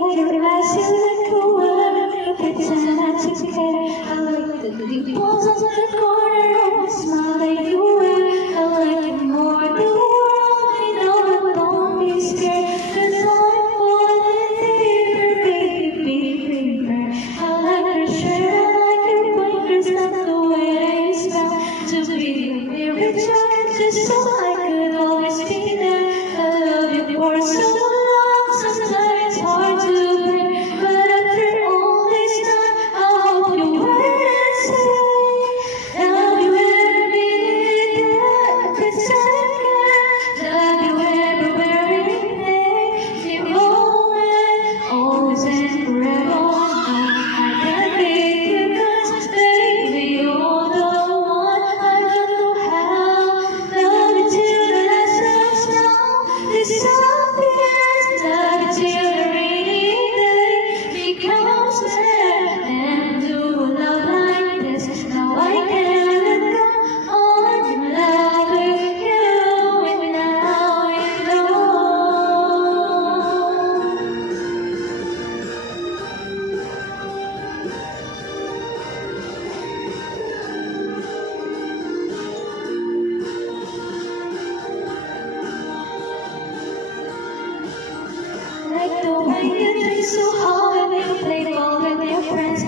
like your eyes, you like a word. Pretend not to care. I like the dimples on the corner of the smile that you wear. I like it more than the world. I know, but don't be scared. 'Cause I'm falling deeper, baby, deeper. I like your shirt, I like your blinkers, not the way that you smell. To be near each other, just so I could always be there. I love you for so long, sometimes it's hard to bear. But after all this time, I hope you wait and say, love you every day, 'cause I can. Love you every day, every moment, always and forever. I can't leave you 'cause baby, you're the one. I don't know how. Love you till the last of snow disappears. Love you till the rainy day becomes clear. And do a love like this. Now I can't let go. I'm in love with you, and now you know. Like the way you drink so hard when you play ball with your friends.